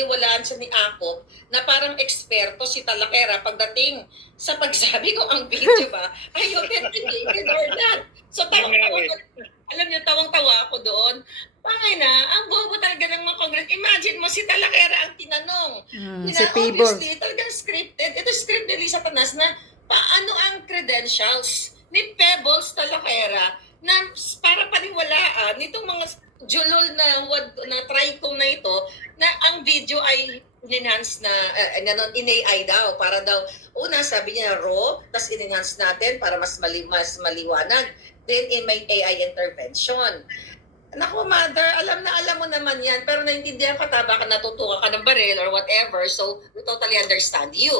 paniwalaan siya ni Akop na parang eksperto si Talakera pagdating sa pagsabi ko ang video ba ay authenticated or not. So tawang-tawa, alam niyo, tawang-tawa ako doon. Pangay na, ang bobo talaga ng mga Congress. Imagine mo, si Talakera ang tinanong. Si Tibor. Obviously, talagang scripted. Ito script ni Lisa Tanas na paano ang credentials ni Pebbles Talakera na para paniwalaan nitong mga julol na TRICOM na ito na ang video ay in-enhance na in-AI daw para daw una sabi niya raw tapos in-enhance natin para mas maliwanag, then may AI intervention. Naku, mother, alam mo naman yan, pero naintindihan ka, baka natutuwa ka ng baril or whatever, so we totally understand you.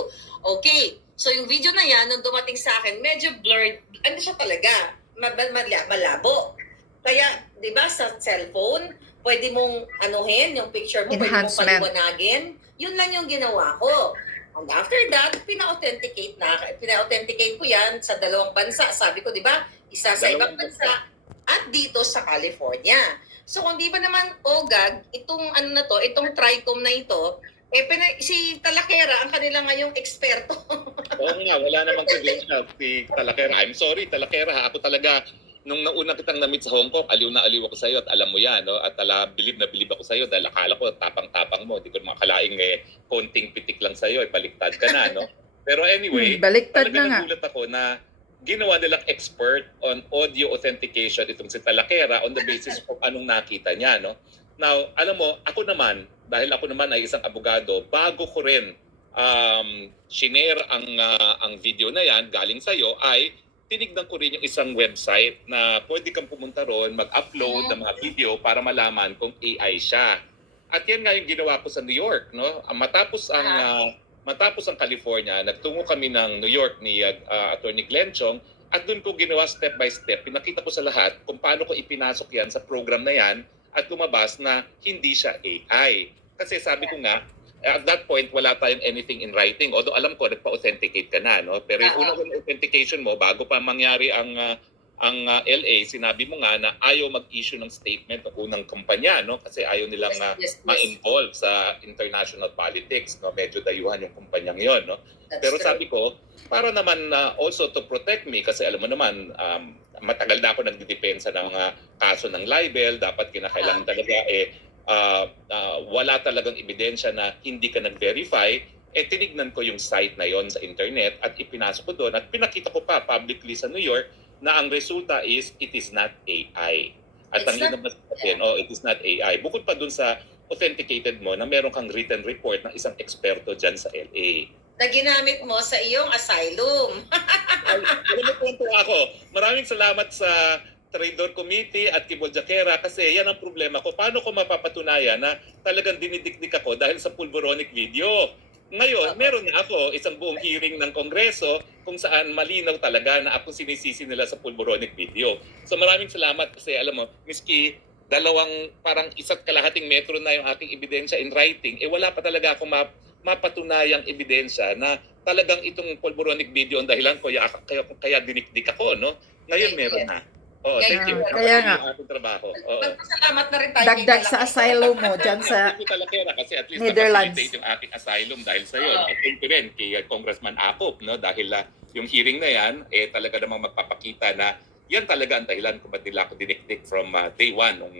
Okay, so yung video na yan, nung dumating sa akin, medyo blurred, ano siya talaga, malabo. Kaya, di ba, sa cellphone, pwede mong anuhin yung picture mo, pwede mong paliwanagin. Yun lang yung ginawa ko. And after that, pina-authenticate ko yan sa dalawang bansa. Sabi ko, di ba, isa sa ibang bansa at dito sa California. So, kung di ba naman, OGAG, itong itong TRICOM na ito, si Talakera, ang kanila ngayong eksperto. Oo nga, wala namang credential si Talakera. I'm sorry, Talakera. Ako talaga, nung nauna kitang na-meet sa Hong Kong, aliw na aliw ako sa iyo at alam mo yan, no? At bilib na bilib ako sa iyo dahil akala ko tapang-tapang mo. Hindi ko makalaing konting pitik lang sa iyo, baliktad ka na, no? Pero anyway, baliktad na nga. Nagulat ako na ginawa nilang expert on audio authentication itong si Talakera on the basis of anong nakita niya, no? Now, alam mo, ako naman, dahil ako naman ay isang abogado, bago ko rin shinare ang video na yan galing sa iyo, ay tinignan ko rin yung isang website na pwede kang pumunta ron, mag-upload ng mga video para malaman kung AI siya. At yan nga yung ginawa ko sa New York, no? Matapos ang California, nagtungo kami ng New York ni Attorney Glenn Chong at doon ko ginawa step by step. Pinakita ko sa lahat kung paano ko ipinasok yan sa program na yan at lumabas na hindi siya AI. Kasi sabi ko nga, at that point, wala tayong anything in writing. Although alam ko, nagpa-authenticate ka na, no? Pero yung unang authentication mo, bago pa mangyari ang LA, sinabi mo nga na ayaw mag-issue ng statement ng unang kumpanya, no? Kasi ayaw nilang ma-involve sa international politics, no? Medyo dayuhan yung kumpanyang yon, no? Pero sabi ko, para naman also to protect me, kasi alam mo naman, matagal na ako nagdidepensa ng kaso ng libel, dapat kinakailangan talaga wala talagang ebidensya na hindi ka nag-verify, tinignan ko yung site na yon sa internet at ipinasok ko doon at pinakita ko pa publicly sa New York na ang resulta is it is not AI. At ang yun naman sabihin, it is not AI. Bukod pa doon sa authenticated mo na meron kang written report ng isang eksperto dyan sa LA. Na ginamit mo sa iyong asylum. Alam mo po ako, maraming salamat sa Trader Committee at Kibol Jaquera kasi yan ang problema ko. Paano ko mapapatunayan na talagang dinidikdik ako dahil sa pulboronic video? Ngayon, meron na ako isang buong hearing ng Kongreso kung saan malinaw talaga na ako sinisisi nila sa pulboronic video. So maraming salamat kasi alam mo, miski dalawang parang isa't kalahating metro na yung aking ebidensya in writing, wala pa talaga akong mapatunayang ebidensya na talagang itong pulboronic video ang dahilan ko kaya dinikdik ako, no? Ngayon meron na. Thank you. Kaya nga. Salamat na rin tayo. Dagdag sa asylum mo dyan sa kasi at least Netherlands. na-facilitate yung aking asylum dahil sa iyo. Thank you rin kay Congressman Akop, no? Dahil yung hearing na yan, talaga namang magpapakita na yan talaga ang dahilan kung ba't nila ako dinikdik from day one nung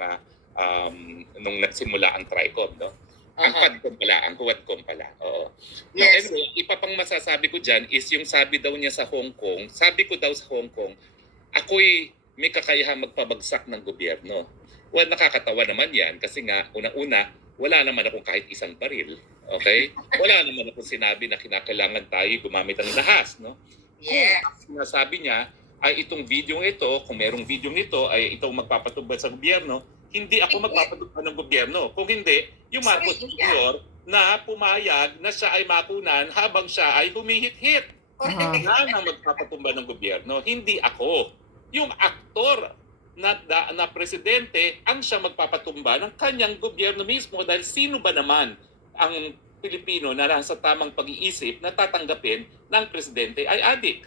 nagsimula ang TRICOM, no? Ang Quadcom pala. Oo. Yes. Now, anyway, ipapang masasabi ko dyan is yung sabi daw niya sa Hong Kong, sabi ko daw sa Hong Kong, ako'y may kakayahang magpabagsak ng gobyerno. Well, nakakatawa naman yan kasi nga, unang-una, wala naman akong kahit isang baril. Okay? Wala naman akong sinabi na kinakailangan tayo gumamit ng lahas, no? Yes. Sinasabi niya ay itong video ito, kung merong video ito, ay itong magpapatubad sa gobyerno, hindi ako magpapatubad ng gobyerno. Kung hindi, yung Marcos Jr. na pumayag na siya ay makunan habang siya ay humihit-hit. Yan ang magpapatumba ng gobyerno, hindi ako. Yung aktor na presidente ang siya magpapatumba ng kanyang gobyerno mismo dahil sino ba naman ang Pilipino na nasa tamang pag-iisip na tatanggapin ng presidente ay adik.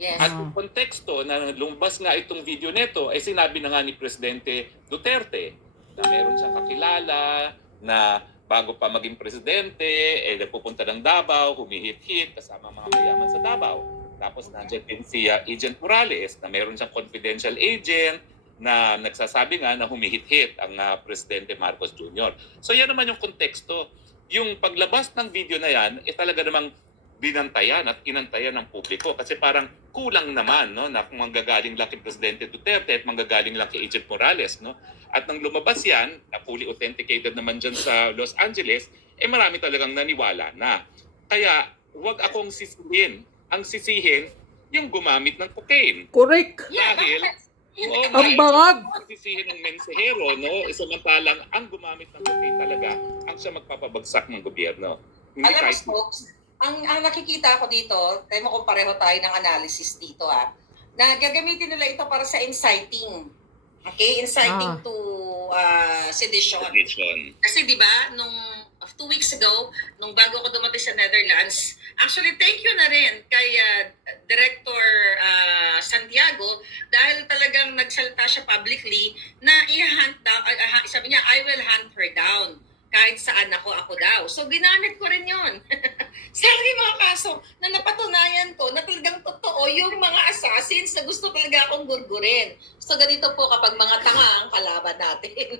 Yes. At yung konteksto na lumabas nga itong video nito ay sinabi na nga ni Presidente Duterte na meron siyang kakilala na bago pa maging presidente, nagpupunta ng Davao, humihit-hit, kasama mga mayaman sa Davao. Tapos nandiyan din si Agent Morales na mayroon siyang confidential agent na nagsasabi nga na humihit-hit ang Presidente Marcos Jr. So yan naman yung konteksto. Yung paglabas ng video na yan, talaga namang binantayan at inantayan ng publiko kasi parang kulang naman no na kung manggagaling lang kay Presidente Duterte at manggagaling lang kay Agent Morales no at nang lumabas yan na fully authenticated naman dyan sa Los Angeles marami talagang naniwala na kaya wag akong sisihin ang sisihin yung gumamit ng cocaine Correct. dahil Ang bangag. sisihin ng mensahero no samantalang ang gumamit ng cocaine talaga ang siya magpapabagsak ng gobyerno. Hindi Alam mo, kahit folks, ang nakikita ko dito, tayo mo kung pareho tayo ng analysis dito na gagamitin nila ito para sa inciting. Okay? Inciting to sedition. condition. Kasi di ba, nung 2 weeks ago, nung bago ako dumating sa Netherlands, actually thank you na rin kay Director Santiago dahil talagang nagsalita siya publicly na i-hunt down, sabi niya, I will hunt her down kahit saan ako daw. So, ginamit ko rin yun. Sa aking mga kaso na napatunayan ko na talagang totoo yung mga assassins na gusto talaga akong gurgurin. So, ganito po kapag mga tanga ang kalaban natin.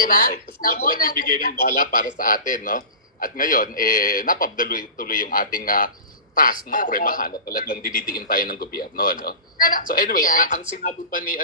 Di ba? Kasi nga nagbibigay ng bala para sa atin, no? At ngayon, napabdaloy-tuloy yung ating task na premahan na talagang dinidiin tayo ng gobyerno, no? So anyway, ang sinabi pa ni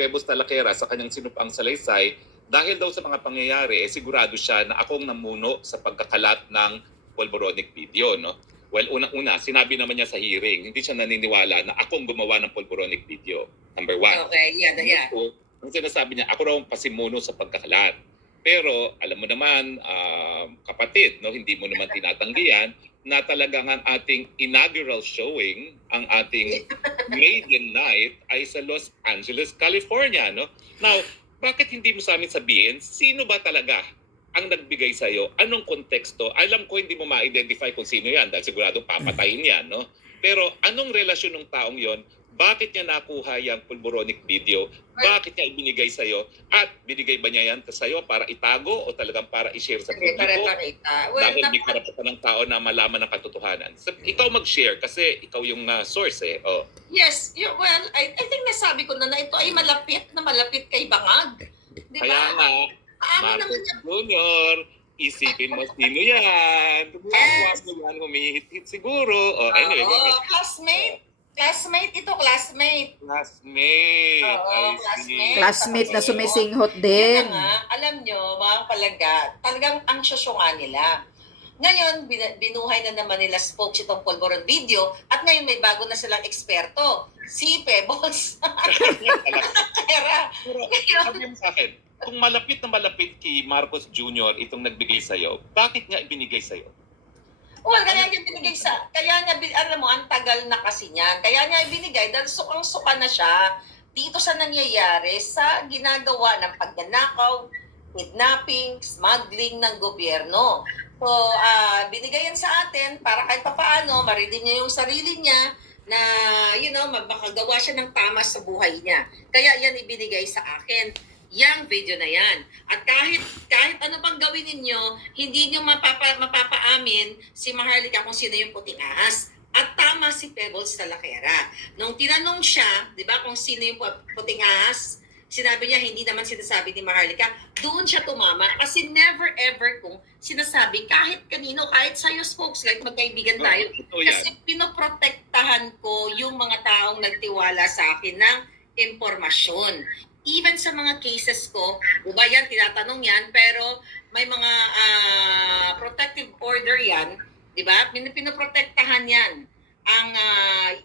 Pebos Talaquera sa kanyang sinupang salaysay, dahil daw sa mga pangyayari, sigurado siya na akong namuno sa pagkakalat ng polvoronic video, no? Well, unang-una, sinabi naman niya sa hearing, hindi siya naniniwala na akong gumawa ng polvoronic video. Number one. Okay, yeah. So, ang sinasabi niya, ako raw ang pasimuno sa pagkakalat. Pero, alam mo naman, kapatid, no, hindi mo naman tinatanggihan na talagang ang ating inaugural showing, ang ating maiden night ay sa Los Angeles, California, no? Now, bakit hindi mo sa amin sabihin, sino ba talaga ang nagbigay sa'yo? Anong konteksto? Alam ko hindi mo ma-identify kung sino yan dahil siguradong papatayin yan, no? Pero anong relasyon ng taong yon? Bakit niya nakuha yung pulboronic video? Bakit niya ibinigay sa'yo? At binigay ba niya yan sa'yo para itago o talagang para i-share sa publiko? Well, Dahil may karapatan ng tao na malaman ang katotohanan. So, ikaw mag-share kasi ikaw yung source eh. Oh. yes, well, I think nasabi ko na ito ay malapit kay Bangag. Di ba? Kaya nga, Marcos Jr., isipin mo sino yan. Gumagawa mo yan, humihit-hit siguro. Oh, anyway, classmate ito. Classmate. Oo, I see. Classmate na sumisinghot Yun din. na nga, alam nyo, mga palaga, talagang ang syosyo nga nila. Ngayon, binuhay na naman nila spokes itong polvoron video at ngayon may bago na silang eksperto, si Pebbles. Kaya, Pero sabihin mo sa akin, kung malapit na malapit kay Marcos Jr. itong nagbigay sa'yo, bakit niya ibinigay sa'yo? well, kaya niya binigay alam mo, ang tagal na kasi niyan. Kaya niya ibinigay dahil sukang-suka na siya dito sa nangyayari sa ginagawa ng pagnanakaw, kidnapping, smuggling ng gobyerno. So, binigay yan sa atin para kahit papaano, maridim niya yung sarili niya na, makagawa siya ng tama sa buhay niya. Kaya yan ibinigay sa akin. Yang video na yan. At kahit ano pang gawin ninyo, hindi nyo mapapaamin si Maharlika kung sino yung puting ahas. At tama si Pebbles Talaquera. Nung tinanong siya, di ba, kung sino yung puting ahas, sinabi niya, hindi naman sinasabi ni Maharlika, doon siya tumama. Kasi never ever kung sinasabi, kahit kanino, kahit sa'yo, folks, kahit magkaibigan tayo. Kasi pinoprotektahan ko yung mga taong nagtiwala sa akin ng impormasyon. Even sa mga cases ko, diba yan, tinatanong yan, pero may mga protective order yan, diba? Pinoprotektahan yan. Ang,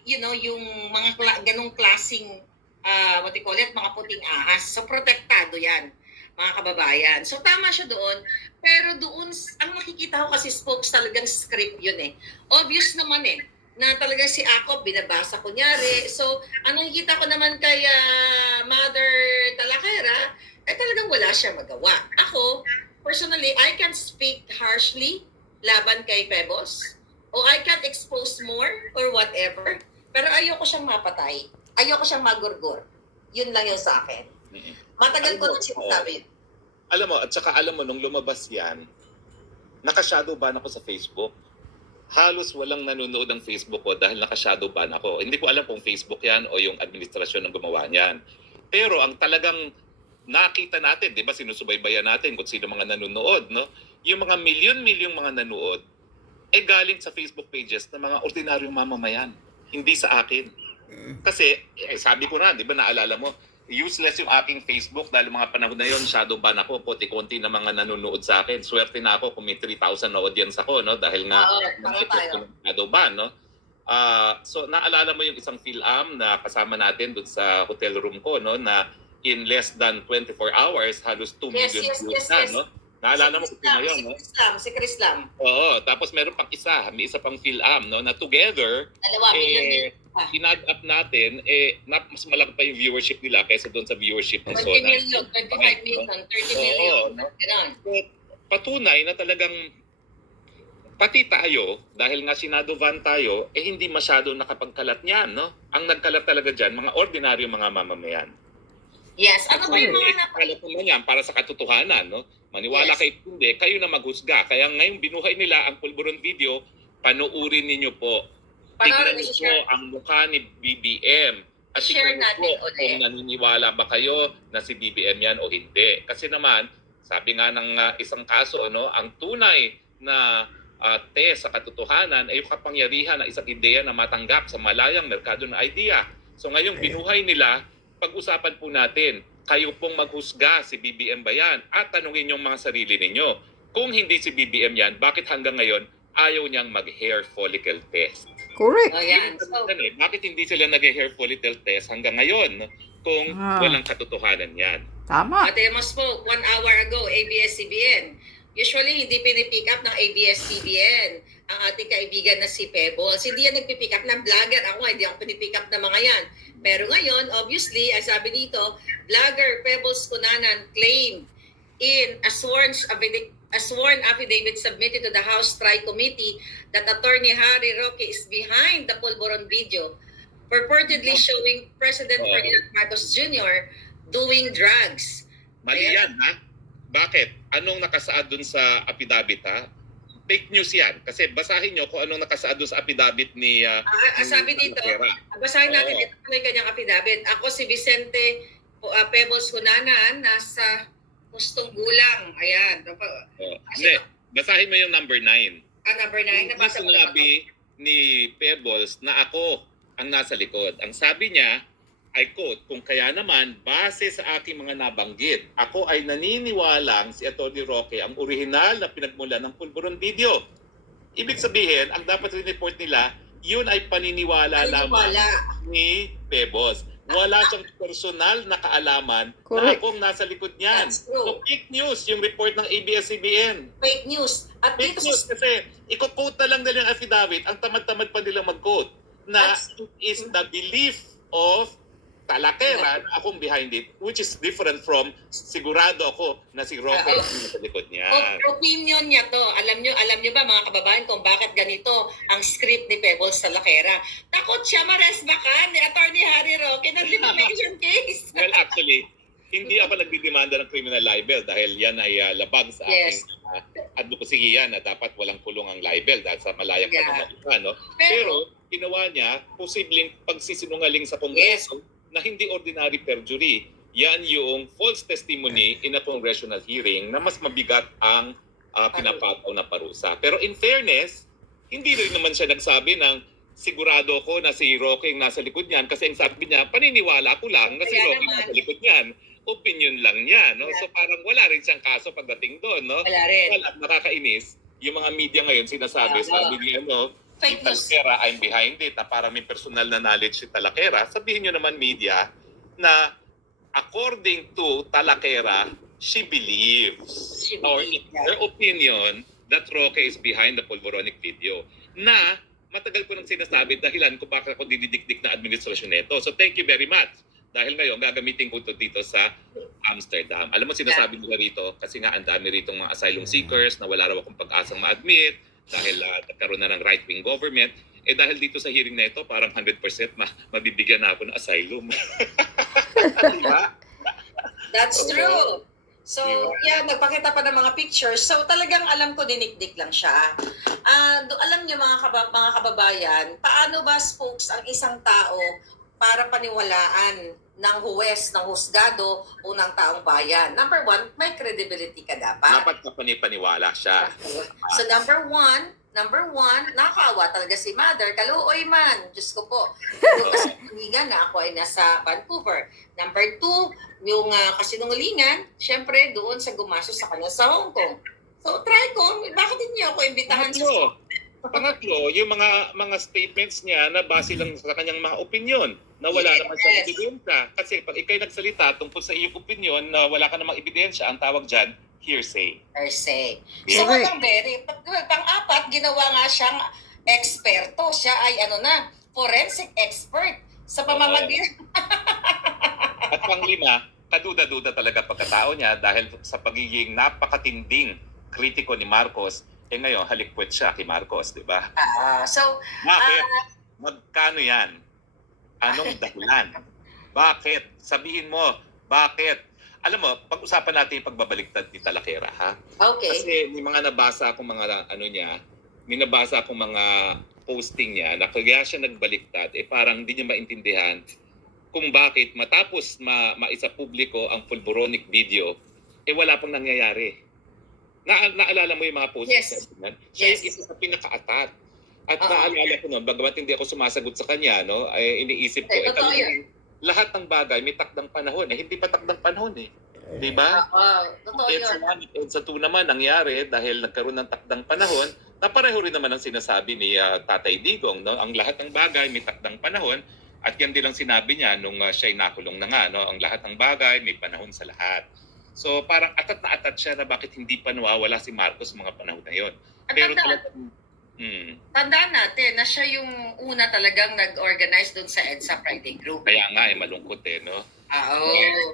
yung mga ganong klaseng, mga puting ahas. So, protektado yan, mga kababayan. So, tama siya doon. Pero doon, ang nakikita ko kasi spokes talagang script yun eh. Obvious naman eh na talagang si Ako, binabasa ko nyari. So, ang nakikita ko naman kay Mother Talaquera, talagang wala siya magawa. Ako, personally, I can't speak harshly laban kay Pebbles, o I can't expose more, or whatever. Pero ayoko siyang mapatay. Ayoko siyang magurgur. Yun lang yun sa akin. Matagal ko nang sinasabi. Alam mo, at saka alam mo, nung lumabas yan, naka-shadow ban ako sa Facebook. Halos walang nanonood ng Facebook ko dahil naka-shadow ban ako. Hindi ko alam kung Facebook yan o yung administrasyon ng gumawa niyan. Pero ang talagang nakita natin, di ba, sinusubaybayan natin kung sino mga nanonood, no? Yung mga milyon-milyong mga nanood, galing sa Facebook pages ng mga ordinaryong mamamayan. Hindi sa akin. Kasi, sabi ko na, di ba, naalala mo, useless yung aking Facebook dahil mga panahon na yon shadow ban ako, konti-konti na mga nanonood sa akin. Swerte na ako kung may 3,000 na audience ako, no? Dahil nga, shadow ban, no? So, naalala mo yung isang PhilAm na kasama natin doon sa hotel room ko, no? Na in less than 24 hours, halos 2 million views na, no? Naalala mo kung sino yun, no? Si Chris Lam. Oo, tapos meron pang isa, may isa pang PhilAm, no? Na together, Million. in-add up natin, mas malaki pa yung viewership nila kaysa doon sa viewership ng 20 Sona. million, 25 million, 30 million. Ganun. So, patunay na talagang pati tayo, dahil nga sinadovan tayo, hindi masyado nakapagkalat niyan, no? Ang nagkalat talaga dyan, mga ordinaryo mga mamamayan. Yes. Ano ba yung mga Kalat naman yan para sa katotohanan, no? Maniwala Yes. kayo hindi, kayo na maghusga. Kaya ngayong binuhay nila ang Pulburon video, panuurin ninyo po. Panoorin Tignan niyo, po share. ang mukha ni BBM. At Share tignan natin po ulit. kung naniniwala ba kayo na si BBM yan o hindi. Kasi naman, sabi nga ng isang kaso, no, ang tunay na test sa katotohanan ay yung kapangyarihan ng isang ideya na matanggap sa malayang merkado ng idea. So ngayong binuhay nila, pag-usapan po natin, kayo pong maghusga si BBM ba yan? At tanungin yung mga sarili ninyo. Kung hindi si BBM yan, bakit hanggang ngayon ayaw niyang mag-hair follicle test? Correct. Oh, yan. So, Bakit hindi sila nag-hair follicle test hanggang ngayon kung walang katotohanan yan? Tama. Ate Mo spoke 1 hour ago, ABS-CBN. Usually, hindi pinipick up ng ABS-CBN ang ating kaibigan na si Pebbles. Hindi yan nagpipick up ng vlogger. Ako, hindi ako pinipick up ng mga yan. Pero ngayon, obviously, as sabi dito, vlogger Pebbles Cunanan claimed in a sworn affidavit submitted to the House Tri-Committee that Attorney Harry Roque is behind the Pulburon video, purportedly showing President Ferdinand Marcos Jr. doing drugs. Mali yan, ha? Bakit? Anong nakasaad dun sa affidavit, ha? Fake news yan. Kasi basahin nyo kung anong nakasaad dun sa affidavit ni... Sabi dito, basahin natin ito pala yung kanyang affidavit. Ako si Vicente Pebbles Cunanan, nasa hustong gulang. Ayan. Hindi, basahin mo yung number 9. Number 9. Nabasa ko lang ako. Sinabi ni Pebbles na ako ang nasa likod. Ang sabi niya, I quote, kung kaya naman, base sa aking mga nabanggit, ako ay naniniwalang si Atty. Roque ang orihinal na pinagmula ng Pulburon video. Ibig sabihin, ang dapat report nila, yun ay paniniwala lamang ni Pebbles. Wala siyang personal na kaalaman na akong nasa likod niyan. So fake news yung report ng ABS-CBN. Fake news. At Fake news kasi i-quote na lang nila yung affidavit, ang tamad-tamad pa nilang mag-quote na it is the belief of Talakera na akong behind it, which is different from sigurado ako na si Roque ang nasa likod niya. Opinion niya to. Alam niyo ba mga kababayan kung bakit ganito ang script ni Pebbles Talakera? Takot siya maresbakan ni Attorney Harry Roque ng defamation case. Well, actually, hindi ako nagdidemanda ng criminal libel dahil yan ay labag sa aking advocacy yan na dapat walang kulong ang libel dahil sa malayang panunalitan. No? Pero ginawa niya, posibleng pagsisinungaling sa Kongreso na hindi ordinary perjury. Yan yung false testimony in a congressional hearing na mas mabigat ang pinapataw na parusa. Pero in fairness, hindi rin naman siya nagsabi ng sigurado ko na si Roque ang nasa likod niyan kasi ang sabi niya, paniniwala ko lang na si Roque ang nasa likod niyan. Opinion lang niya. No? So parang wala rin siyang kaso pagdating doon. No? Wala rin. Nakakainis. Yung mga media ngayon sinasabi, sabi niya, fake news. Talakera, I'm behind it, na para may personal na knowledge si Talakera, sabihin nyo naman media na according to Talakera, she believes, or in her opinion, that Roque is behind the Pulboronic video. Na matagal ko nang sinasabi dahilan kung bakit ako dididikdik na administrasyon nito. So thank you very much. Dahil ngayon, gagamitin ko ito dito sa Amsterdam. Alam mo, sinasabi nila rito, kasi nga ang dami rito mga asylum seekers na wala raw akong pag-asang ma-admit, dahil nagkaroon na ng right-wing government, dahil dito sa hearing na ito, parang 100% mabibigyan na ako ng asylum. Diba? That's true. So, Diba? yeah, nagpakita pa ng mga pictures. So, talagang alam ko, dinikdik lang siya. Alam niyo mga kababayan, paano ba spokes ang isang tao para paniwalaan ng huwes, ng husgado o ng taong bayan? Number one, may credibility ka dapat. Dapat paniwala siya. So number one, nakakaawa talaga si Mother. Kaluoy man, Diyos ko po. Kasi sinungalingan na ako ay nasa Vancouver. Number two, yung kasinungalingan, syempre doon sa gumasos sa kanya sa Hong Kong. So try ko, bakit hindi ako imbitahan Pangatlo, yung mga statements niya na base lang sa kanyang mga opinion na wala naman sa ebidensya. Kasi pag ikay nagsalita tungkol sa iyong opinion na wala ka namang ebidensya, ang tawag dyan, hearsay. Hearsay. Yeah. So, pang-apat, ginawa nga siyang eksperto. Siya ay forensic expert sa pamamagitan. At panglima, kaduda-duda talaga pagkatao niya dahil sa pagiging napakatinding kritiko ni Marcos, ngayon halikwet siya kay Marcos, di ba? Bakit? Magkano yan? Anong dahilan? Bakit? Sabihin mo, bakit? Alam mo, pag-usapan natin yung pagbabaliktad ni Talakera, ha? Okay. Kasi may mga nabasa akong mga minabasa akong mga posting niya na kaya siya nagbaliktad, parang hindi niya maintindihan kung bakit matapos maisa publiko ang pulboronic video, wala pang nangyayari. Naalala mo yung mga postings niya? Siya yung isa sa pinaka-atat. At naalala ko noon, bagamat hindi ako sumasagot sa kanya, no, iniisip ko, lahat ng bagay may takdang panahon. Hindi pa takdang panahon eh. Di ba? Totoo yun. EDSA 2 naman nangyari dahil nagkaroon ng takdang panahon na pareho rin naman ang sinasabi ni Tatay Digong. No? Ang lahat ng bagay may takdang panahon at yan din ang sinabi niya nung siya'y nakulong na nga. No? Ang lahat ng bagay may panahon sa lahat. So parang atat na atat siya na bakit hindi pa nawawala si Marcos mga panahon na yun. Pero talagang tandaan natin na siya yung una talagang nag-organize doon sa EDSA Friday Group. Kaya nga malungkot no.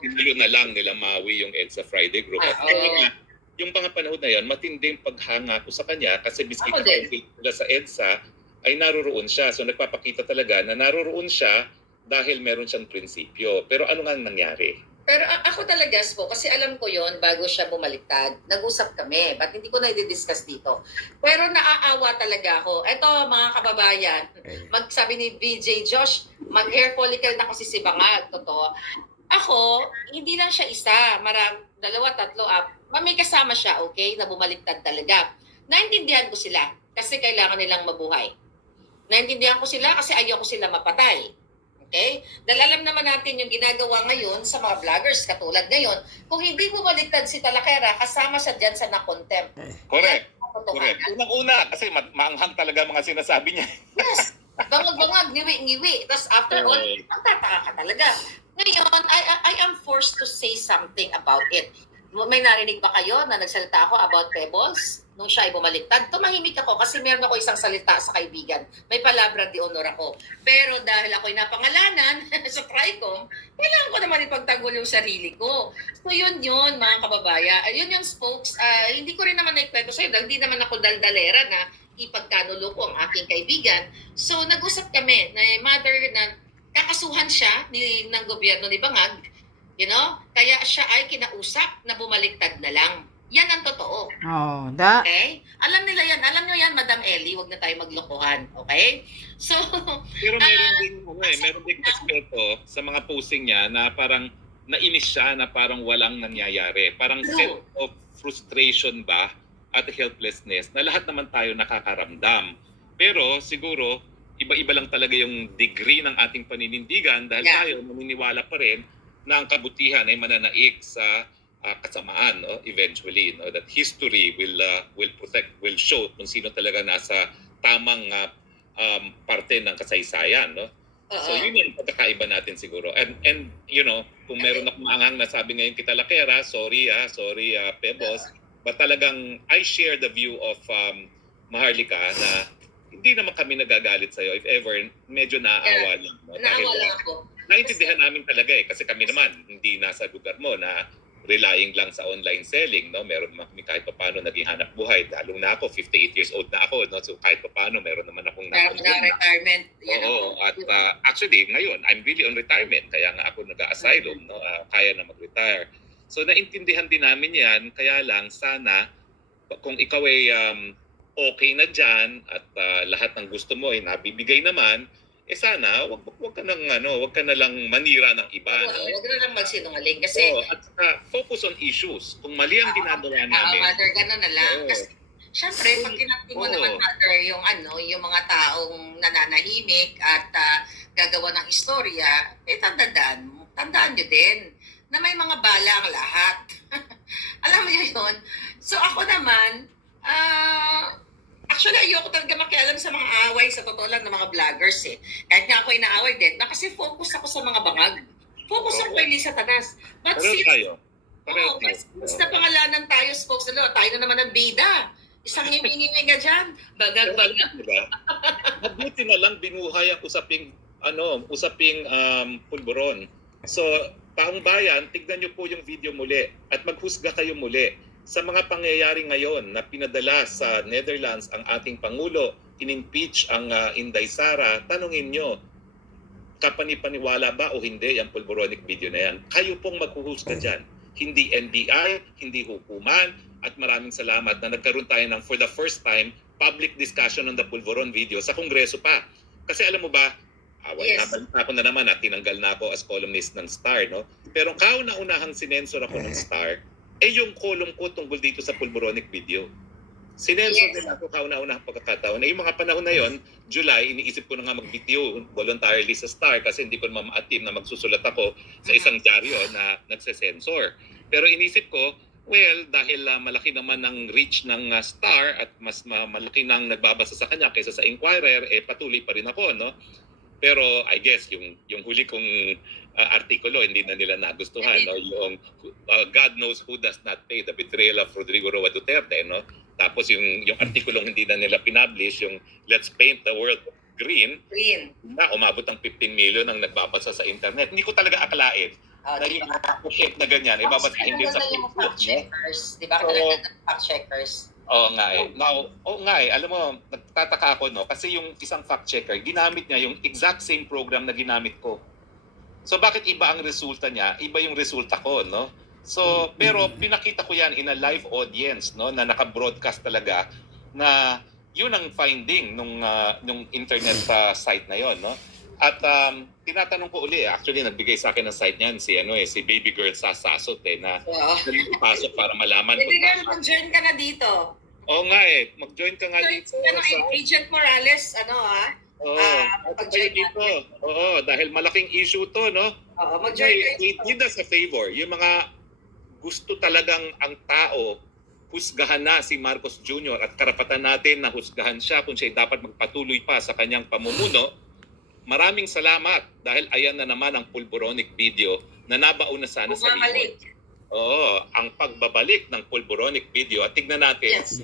Pinilo na lang nila mawi yung EDSA Friday Group. At yung mga panahon na yan, matinding paghanga ko sa kanya kasi biscuit sila sa EDSA ay naroon siya. So nagpapakita talaga na naroon siya dahil meron siyang prinsipyo. Pero ano nga nangyari? Pero ako talaga, po, kasi alam ko yon bago siya bumaliktad. Nag-usap kami, but hindi ko na i-discuss dito. Pero naaawa talaga ako. Eto, mga kababayan, magsabi ni VJ Josh, mag-hair follicle na kasi si Bangag. Totoo. Ako, hindi lang siya isa. Dalawa, tatlo, may kasama siya, okay, na bumaliktad talaga. Naintindihan ko sila kasi kailangan nilang mabuhay. Naintindihan ko sila kasi ayoko sila mapatay. Okay? Dahil alam naman natin yung ginagawa ngayon sa mga vloggers katulad ngayon, kung hindi bumaliktad si Talakera, kasama siya dyan sa na-contempt. Correct. Unang-una, kasi maanghang talaga mga sinasabi niya. Yes. Bangag-bangag, ngiwi-ngiwi. Tapos after all, magtataka ka talaga. Ngayon, I am forced to say something about it. May narinig ba kayo na nagsalita ako about Pebbles? Nung siya ay bumaliktad, tumahimik ako kasi meron ako isang salita sa kaibigan. May palabra de honor ako. Pero dahil ako'y napangalanan sa TRICOM, kailangan ko naman ipagtanggol yung sarili ko. So yun mga kababayan. Yun yung spokes. Hindi ko rin naman naikwento sa'yo dahil hindi naman ako daldalera na ipagkanulo ko ang aking kaibigan. So nag-usap kami na Mother na kakasuhan siya ng gobyerno ni Bangag. You know? Kaya siya ay kinausap na bumaliktad na lang. Yan ang totoo. Okay? Alam nila yan. Alam nyo yan, Madam Ellie. Huwag na tayo maglokohan. Okay? So, pero meron din eksperto sa mga posting niya na parang nainis siya na parang walang nangyayari. Parang sense of frustration ba at helplessness na lahat naman tayo nakakaramdam. Pero siguro, iba-iba lang talaga yung degree ng ating paninindigan dahil tayo naniniwala pa rin na ang kabutihan ay mananaig sa kasamaan, no? Eventually, no? That history will show kung sino talaga nasa tamang parte ng kasaysayan, no? So yun yung pagkakaiba natin siguro. And you know, kung meron akong maanghang na sabi ngayon kita Lakera, sorry Pebbles, but talagang I share the view of Maharlika na hindi naman kami nagagalit sa'yo. If ever, medyo naaawa lang. No? Naawa ako. Naintindihan namin talaga kasi kami naman hindi nasa lugar mo na relying lang sa online selling, no? Meron naman kami kahit paano naging hanap buhay. Dalong na ako, 58 years old na ako, no? So kahit paano meron naman akong retirement. Oo, at actually ngayon I'm really on retirement kaya nga ako nag-asylum, no? Kaya na mag-retire. So naintindihan din namin yan, kaya lang sana kung ikaw ay okay na dyan at lahat ng gusto mo ay nabibigay naman, sana wag ka na lang manira ng iba. No? Huwag na lang magsinungaling kasi At saka, focus on issues. Kung mali ang ginagawa namin, Mother, gano'n na lang. Oo. Kasi, syempre, pag tinatid mo Oo. naman, Mother, yung mga taong nananahimik at gagawa ng istorya, tandaan nyo din na may mga bala ang lahat. Alam mo yun? So ako naman, actually, ayoko talaga makialam sa mga away, sa totoo lang, ng mga vloggers eh. Kahit nga ako inaaway din, na kasi focus ako sa mga bangag. Focus ako kay Lisa Tanas. But pareho since tayo. Pareho tayo. mas na pangalanan tayo, spokes, tayo na naman ang bida. Isang ngimingiming ka dyan. Bagag-bagag. Diba? Mabuti na lang binuhay ang usaping pulburon. So, taong bayan, tignan niyo po yung video muli at maghusga kayo muli sa mga pangyayari ngayon na pinadala sa Netherlands ang ating Pangulo, in-impeach ang Inday Sara. Tanungin niyo, kapanipaniwala ba o hindi ang pulburonic video na yan? Kayo pong maghuhusga dyan. Hindi NBI, hindi hukuman, at maraming salamat na nagkaroon tayo ng, for the first time, public discussion on the pulburon video sa Kongreso pa. Kasi alam mo ba, ako na naman at tinanggal na ako as columnist ng Star, no? Pero kauna-unahang sinensor ako ng Star, yung column ko tungkol dito sa pulburonic video. Sinensor nila ako kauna-unahang pagkakataon. Yung mga panahon na yon, July, iniisip ko na nga mag-video voluntarily sa Star kasi hindi ko naman ma-attempt na magsusulat ako sa isang dyaryo na nagsesensor. Pero inisip ko, well, dahil malaki naman ang reach ng Star at mas malaki nang nagbabasa sa kanya kaysa sa Inquirer, patuloy pa rin ako, no? Pero I guess yung huli kong artikulo hindi na nila nagustuhan, no? Yung God knows who does not pay, the betrayal of Rodrigo Roa Duterte, no? Tapos yung artikulong hindi na nila pinablish, yung Let's Paint the World Green, na umabot ng 15 million ang nagbabasa sa internet. Hindi ko talaga akalain na yung shit na ganyan, ibabasahin din sa Facebook. Fact checkers, di ba? So, Talaga ng fact checkers. Oo nga eh. Alam mo, nagtataka ako, no? Kasi yung isang fact checker, ginamit niya yung exact same program na ginamit ko. So bakit iba ang resulta niya? Iba yung resulta ko, no? So, pero pinakita ko yan in a live audience, no? Na naka-broadcast talaga na yun ang finding nung internet site na yon, no? At tinatanong ko uli, actually nagbigay sa akin ng site niyan si Baby Girl Sasasot na pasok para malaman Baby girl, mag-join ka na dito. Oo nga eh, mag-join ka nga dito. Agent Morales, mag-join dito. Oo, dahil malaking issue to, no? Oo, mag-join kayo dito. Did us a favor, yung mga gusto talagang ang tao, husgahan na si Marcos Jr. at karapatan natin na husgahan siya kung siya dapat magpatuloy pa sa kanyang pamumuno. Maraming salamat dahil ayan na naman ang pulburonic video na nabaon na sana sa record. Oo, ang pagbabalik ng pulburonic video at tignan natin. Yes.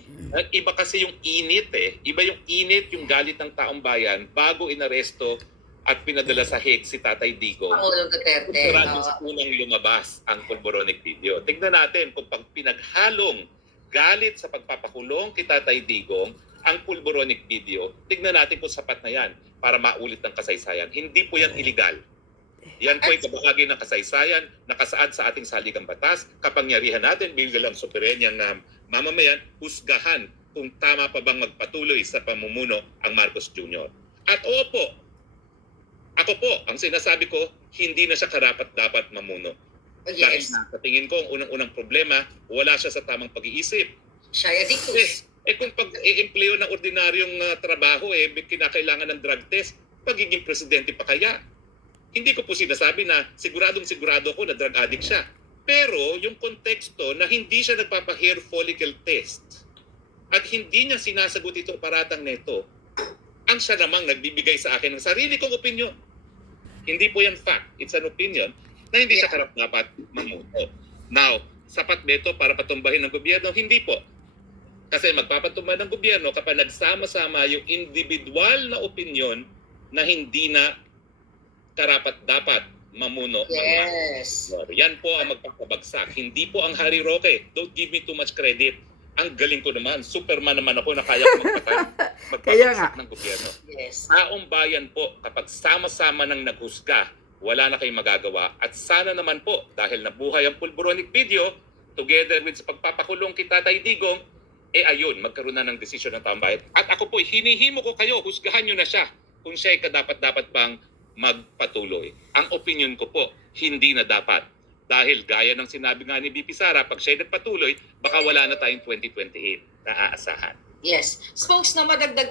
Iba kasi yung init eh. Iba yung init, yung galit ng taong bayan bago inaresto at pinadala sa Hague si Tatay Digong. Pangulong Duterte. Maraming sa unang lumabas ang pulburonic video. Tignan natin kung pag pinaghalong galit sa pagpapakulong kay Tatay Digong ang pulburonic video, tignan natin kung sapat na yan para maulit ng kasaysayan. Hindi po yan illegal. Yan po ay kabahagi ng kasaysayan, nakasaad sa ating saligang batas, kapangyarihan natin bilang soberenyang mamamayan, husgahan kung tama pa bang magpatuloy sa pamumuno ang Marcos Jr. At opo, ako po, ang sinasabi ko, hindi na siya karapat-dapat mamuno. Dahil sa tingin ko, ang unang-unang problema, wala siya sa tamang pag-iisip. Siya ay addictus. Kung pag-i-empleo ng ordinaryong trabaho, kinakailangan ng drug test, pagiging presidente pa kaya? Hindi ko po sinasabi na siguradong-sigurado ko na drug addict siya. Pero yung konteksto na hindi siya nagpapa-hair follicle test at hindi niya sinasagot ito paratang neto, ang siya namang nagbibigay sa akin ng sarili kong opinion. Hindi po yan fact. It's an opinion na hindi siya dapat mamuno. Now, sapat nito para patumbahin ng gobyerno? Hindi po. Kasi magpapatumba ng gobyerno kapag nagsama-sama yung individual na opinion na hindi na karapat-dapat mamuno. Yes. Yan po ang magpapabagsak. Hindi po ang Harry Roque. Don't give me too much credit. Ang galing ko naman. Superman naman ako na kaya ko magpapabagsak ng gobyerno. Yes. Taong bayan po, kapag sama-sama ng naghusga wala na kayong magagawa. At sana naman po, dahil nabuhay ang pulboronic video, together with sa pagpapakulong kita Tatay Digong, ayun, magkaroon na ng desisyon ng taong bayan. At ako po, hinihimo ko kayo, husgahan nyo na siya kung siya ay dapat bang magpatuloy. Ang opinion ko po, hindi na dapat. Dahil gaya ng sinabi nga ni BP Sara, pag siya ay nagpatuloy, baka wala na tayong 2028 na aasahan. Yes. Spokes, na madagdag ko